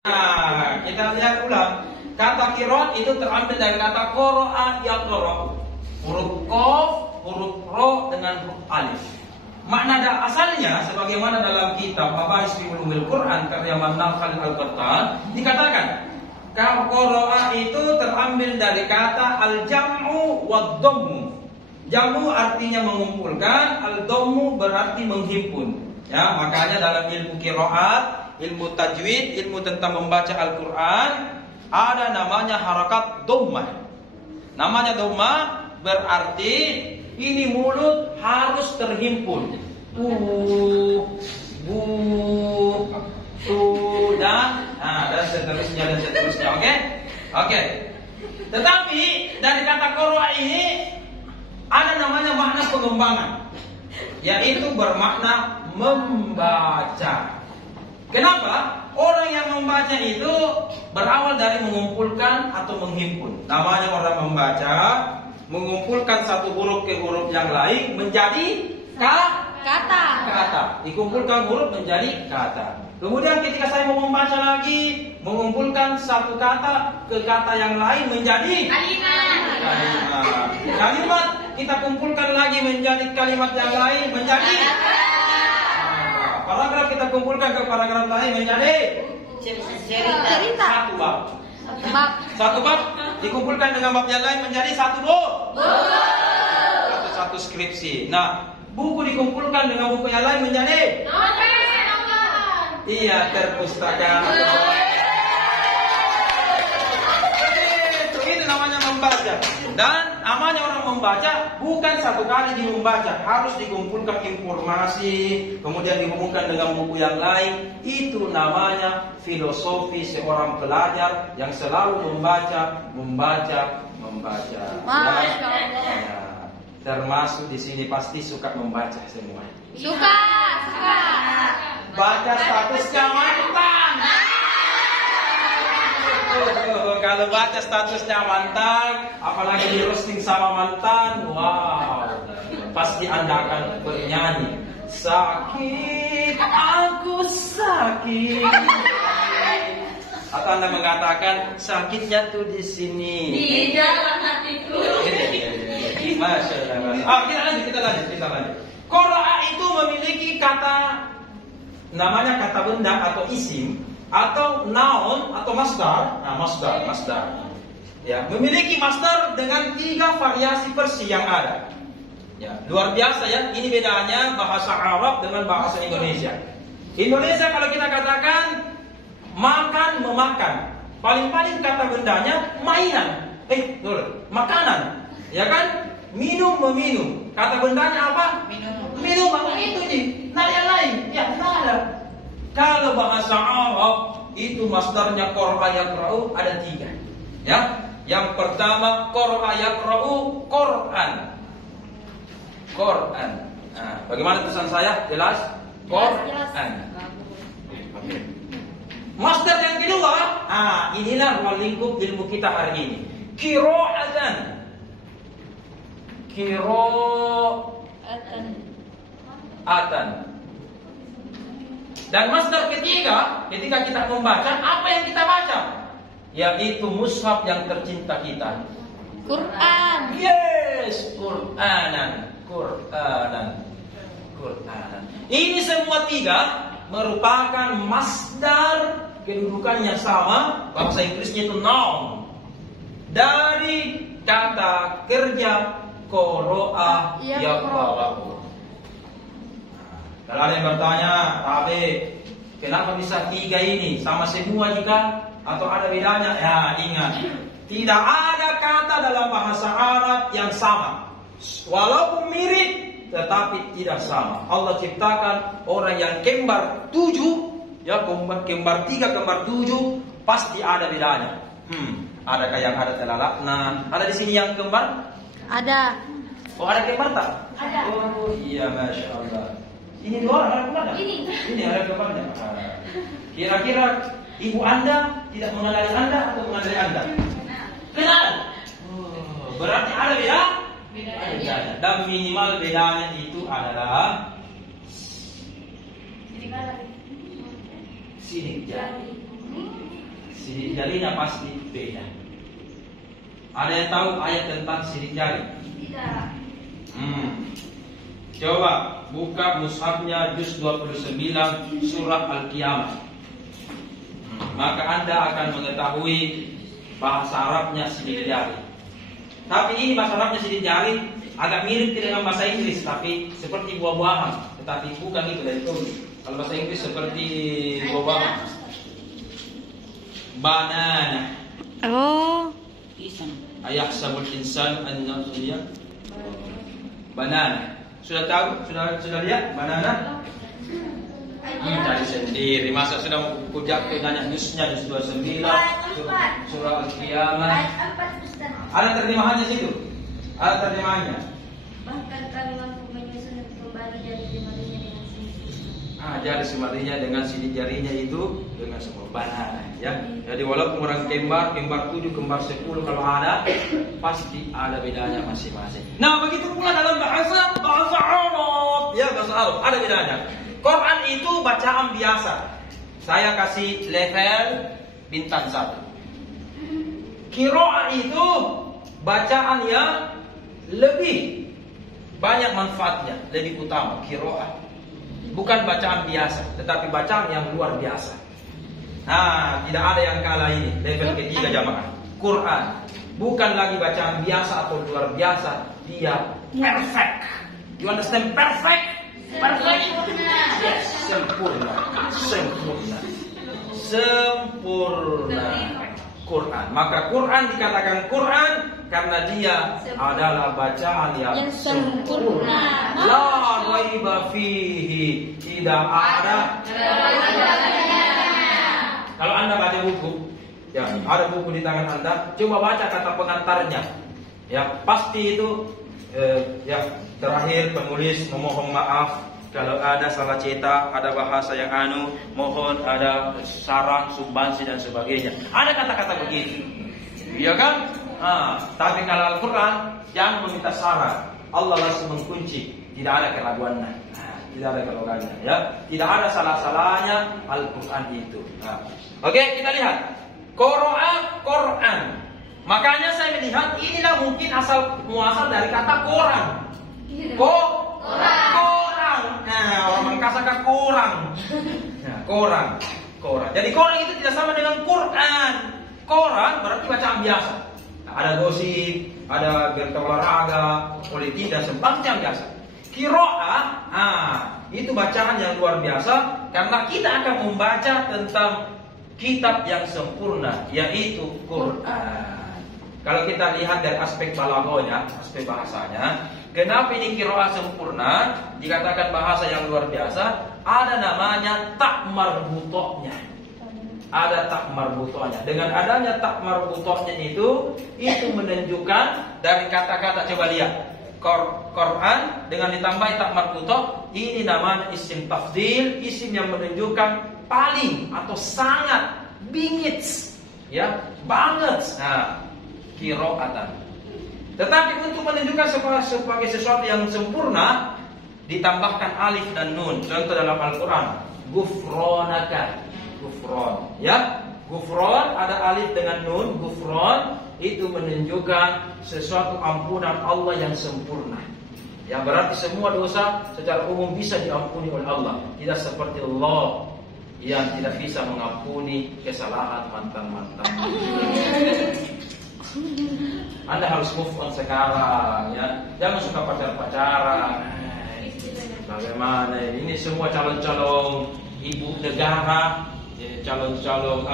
Nah, kita lihat ulang. Kata qiraat itu terambil dari kata qara'a yaqra. Huruf qaf, huruf ro dengan huruf alif. Makna asalnya sebagaimana dalam kitab Mabahis fi Ulumil Quran karya Mannakhal Al-Qattan dikatakan kalau qara'a itu terambil dari kata al-jam'u wad-dhammu. Jamu artinya mengumpulkan, al-dhammu berarti menghimpun. Ya, makanya dalam ilmu qiraat, ilmu tajwid, ilmu tentang membaca Al-Quran, ada namanya harakat dhammah. Namanya dhammah berarti ini mulut harus terhimpun. Dan seterusnya. Oke. Tetapi dari kata qara'a ini ada namanya makna pengembangan, yaitu bermakna membaca. Kenapa? Orang yang membaca itu berawal dari mengumpulkan atau menghimpun. Namanya orang membaca, mengumpulkan satu huruf ke huruf yang lain menjadi kata. Dikumpulkan huruf menjadi kata. Kemudian ketika saya mau membaca lagi, mengumpulkan satu kata ke kata yang lain menjadi kalimat. Kita kumpulkan lagi menjadi kalimat yang lain menjadi paragraf. Kita kumpulkan ke paragraf lain menjadi cerita. Satu bab dikumpulkan dengan bab yang lain menjadi satu buku. Satu skripsi. Nah, buku dikumpulkan dengan buku yang lain menjadi perpustakaan. Itu namanya membaca. Dan namanya orang membaca bukan satu kali membaca, harus dikumpulkan informasi, kemudian dihubungkan dengan buku yang lain. Itu namanya filosofi seorang pelajar yang selalu membaca. Ya, termasuk di sini pasti suka membaca semua. Suka. Baca statusnya mantan. Kalau baca statusnya mantan, apalagi di roasting sama mantan, wow, pasti Anda akan bernyanyi. Sakit, aku sakit. Atau Anda mengatakan sakitnya tuh di sini. Di dalam hatiku. Masya Allah. Kita lanjut. Qara'a itu memiliki kata, namanya kata benda atau isim, atau noun atau masdar. Nah, masdar. Ya, memiliki masdar dengan 3 variasi versi yang ada. Ya, luar biasa ya. Ini bedanya bahasa Arab dengan bahasa Indonesia. Indonesia kalau kita katakan makan, memakan. Paling-paling kata bendanya mainan. Makanan. Ya kan? Minum, meminum. Kata bendanya apa? Minum. Itu nih. Nah, yang lain. Ya, tidak ada. Kalau bahasa Arab itu masdarnya qara'a yaqra'u ada 3. Ya. Yang pertama qara'a yaqra'u Quran. Nah, bagaimana tulisan saya? Jelas? Quran. Oke. Masdar yang kedua, inilah ruang lingkup ilmu kita hari ini. Qira'atan. Dan masdar ketiga, ketika kita membaca, apa yang kita baca? Yaitu mushaf yang tercinta kita. Quran. Yes, Quranan. Ini semua 3 merupakan masdar, kedudukannya sama, bahasa Inggrisnya itu noun. Dari kata kerja qara'a yaqra'u. Kalau ada yang bertanya, Rabe, kenapa bisa 3 ini? Sama semua jika? Atau ada bedanya? Ya, ingat. Tidak ada kata dalam bahasa Arab yang sama. Walaupun mirip, tetapi tidak sama. Allah ciptakan orang yang kembar 7, ya, kembar 3, kembar 7, pasti ada bedanya. Adakah yang ada telalakna? Ada di sini yang kembar? Ada. Oh, ada kembar tak? Ada. Oh, iya, Masya Allah. Ini 2 orang ada kembar? Ini ada kembarnya. Kira-kira ibu Anda tidak mengenali Anda atau mengenali Anda? Kenal. Berarti ada beda? Bedanya. Dan minimal bedanya itu adalah sidik jari. sidik jarinya pasti beda. Ada yang tahu ayat tentang sidik jari? Tidak. Coba buka mushafnya juz 29 surat Al-Qiyamah. Maka Anda akan mengetahui bahasa Arabnya sidik jari. Tapi ini bahasa Arabnya sidik jari agak mirip dengan bahasa Inggris, tapi seperti buah-buahan, tetapi bukan itu dari itu. Kalau bahasa Inggris seperti buah-buahan. Banana. Oh. Ayahsabul insan an yahya. Banana. Sudah tahu? Sudah lihat banana? Cari sendiri. Masa sudah mau kujak nanya juznya juz 29 surah Al-Qiyamah. Ada terjemahannya situ. Ada terjemahannya. Bahkan kami mampu menyusun kembali jari jemarinya dengan sidik. Jari jemarinya dengan sidik jarinya itu dengan semua banana, ya. Jadi walaupun orang kembar 7, kembar 10 kalau ada, pasti ada bedanya masing-masing. Nah, begitu pula dalam bahasa Arab, ya, bahasa Arab ada bedanya. Quran itu bacaan biasa. Saya kasih level bintang 1. Qiraah itu bacaan yang lebih banyak manfaatnya, lebih utama. Qiraah bukan bacaan biasa, tetapi bacaan yang luar biasa. Nah, tidak ada yang kalah ini. Level ketiga jamaah. Quran bukan lagi bacaan biasa atau luar biasa, dia perfect. You understand perfect? Perfect. Yes, sempurna. Quran. Maka Quran dikatakan Quran karena dia adalah bacaan yang sempurna. La raiba fihi, tidak ada. Kalau Anda baca buku, ya ada buku di tangan Anda, coba baca kata pengantarnya. Ya, pasti itu ya terakhir penulis memohon maaf kalau ada salah cetak, ada bahasa yang mohon ada saran, sumbansi dan sebagainya. Ada kata-kata begitu, ya kan? Tapi kalau Al-Quran jangan meminta saran, Allah langsung mengunci, tidak ada keraguannya, tidak ada keraguannya, ya, tidak ada salah-salahnya Al-Quran itu. Oke, kita lihat Quran. Makanya saya melihat inilah mungkin muasal dari kata koran. Koran. Nah, orang Makassar kan koran. Nah, koran. Jadi koran itu tidak sama dengan Quran. Koran berarti bacaan biasa. Nah, ada gosip, ada berita olahraga, politik dan sebagainya biasa. Qiraah, itu bacaan yang luar biasa karena kita akan membaca tentang kitab yang sempurna, yaitu Quran. Kalau kita lihat dari aspek balaghahnya, aspek bahasanya, kenapa ini qiraah sempurna? Dikatakan bahasa yang luar biasa, ada namanya tak marbutohnya. Ada tak marbutohnya. Dengan adanya tak marbutohnya itu menunjukkan dari kata-kata, coba lihat. Quran dengan ditambah tak marbutoh, ini namanya isim tafdil, isim yang menunjukkan paling atau sangat, bingit, ya, banget. Nah, qiraatan. Tetapi untuk menunjukkan sebagai sesuatu yang sempurna ditambahkan alif dan nun. Contoh dalam Al-Quran, gufronaka, gufron, ya, gufron ada alif dengan nun, gufron itu menunjukkan sesuatu ampunan Allah yang sempurna. Yang berarti semua dosa secara umum bisa diampuni oleh Allah. Tidak seperti Allah yang tidak bisa mengampuni kesalahan mantan-mantan. Anda harus move on sekarang, ya. Jangan suka pacar-pacaran. Bagaimana ini semua calon-calon ibu negara, calon-calon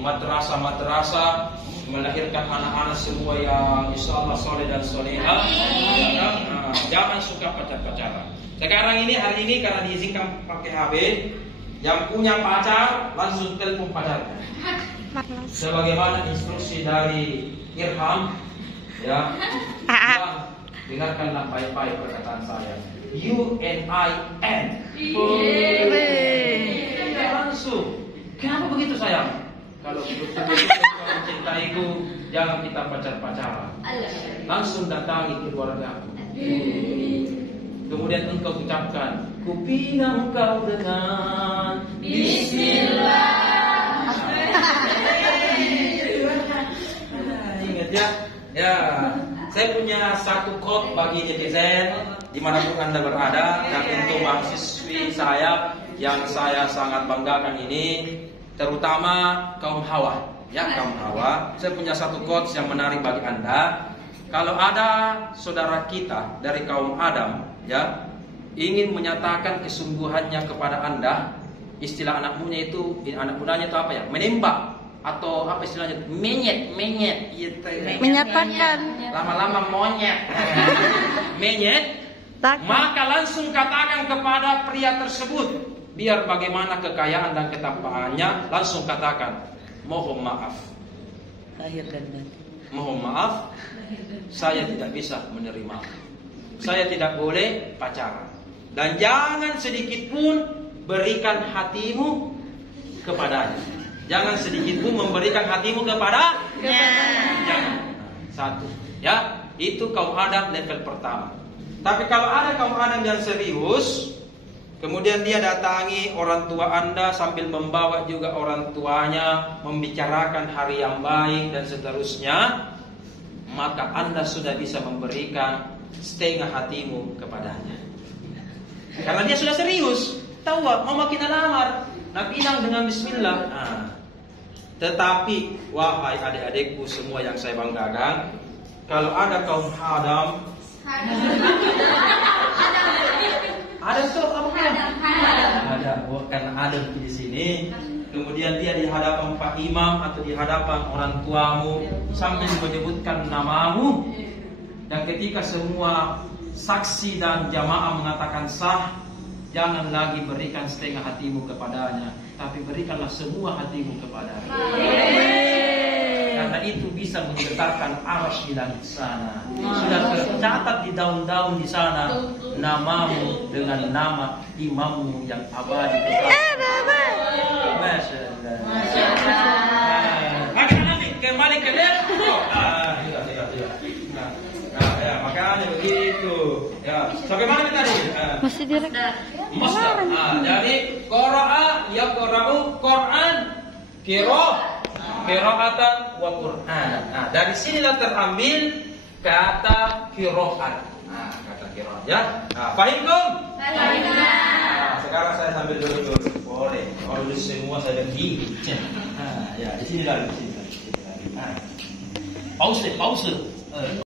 madrasah melahirkan anak-anak semua yang insyaallah soleh dan solehah. Jangan suka pacar-pacaran. Sekarang ini hari ini karena diizinkan pakai HP, yang punya pacar langsung telepon pacarnya. Sebagaimana instruksi dari Irham, ya, dengarkanlah baik-baik perkataan saya. UNIN. Langsung. Kenapa begitu sayang? Kalau betul-betul mencintaiku, jangan kita pacar-pacaran. Langsung datangi keluargaku. Kemudian engkau ucapkan, kupinang kau dengan Bismillah. ya. Ya, saya punya satu quote bagi netizen dimanapun Anda berada, dan untuk mahasiswi saya yang saya sangat banggakan ini, terutama kaum Hawa, ya kaum Hawa. Saya punya satu quote yang menarik bagi Anda. Kalau ada saudara kita dari kaum Adam, ya, ingin menyatakan kesungguhannya kepada Anda, istilah anak mudanya itu apa ya? Menembak. Atau apa istilahnya? Menyet gitu. Menyatakan. Lama-lama monyet. Menyet. Maka langsung katakan kepada pria tersebut, biar bagaimana kekayaan dan ketampaannya, langsung katakan, mohon maaf. Lahir dan batin. Mohon maaf, saya tidak bisa menerima. Saya tidak boleh pacaran. Dan jangan sedikit pun berikan hatimu kepadanya. Jangan sedikit pun memberikan hatimu kepada jangan. Satu, ya, itu kaum Adam level pertama. Tapi kalau ada kaum Adam yang serius, kemudian dia datangi orang tua Anda sambil membawa juga orang tuanya, membicarakan hari yang baik dan seterusnya, maka Anda sudah bisa memberikan setengah hatimu kepadanya. Karena dia sudah serius, tahu mau makin lamar, nak bilang dengan Bismillah. Tetapi wahai adik-adikku semua yang saya banggakan, kalau ada kaum Adam, ada tuh apa? Ada, karena ada di sini. Kemudian dia di hadapan Pak Imam atau di hadapan orang tuamu sambil menyebutkan namamu, dan ketika semua saksi dan jamaah mengatakan sah, jangan lagi berikan setengah hatimu kepadanya, tapi berikanlah semua hatimu kepadanya. Karena itu bisa menggetarkan arsy di langit sana. Sudah tercatat di daun-daun di sana namamu dengan nama imammu yang abadi kekal. Masya Allah. Kembali ke laptop. Makanya begitu. Ya, sampai mana tadi? Masih direk. Masdar. Jadi qara'a yaqra'u Quran, qira'atan wa Qur'an. Dari sinilah terambil kata qira'at. Kata qira'at ya. Paham belum? Sekarang saya sambil duduk. Boleh. Kalau duduk semua saya begini. Ya, di sini lagi. Pause.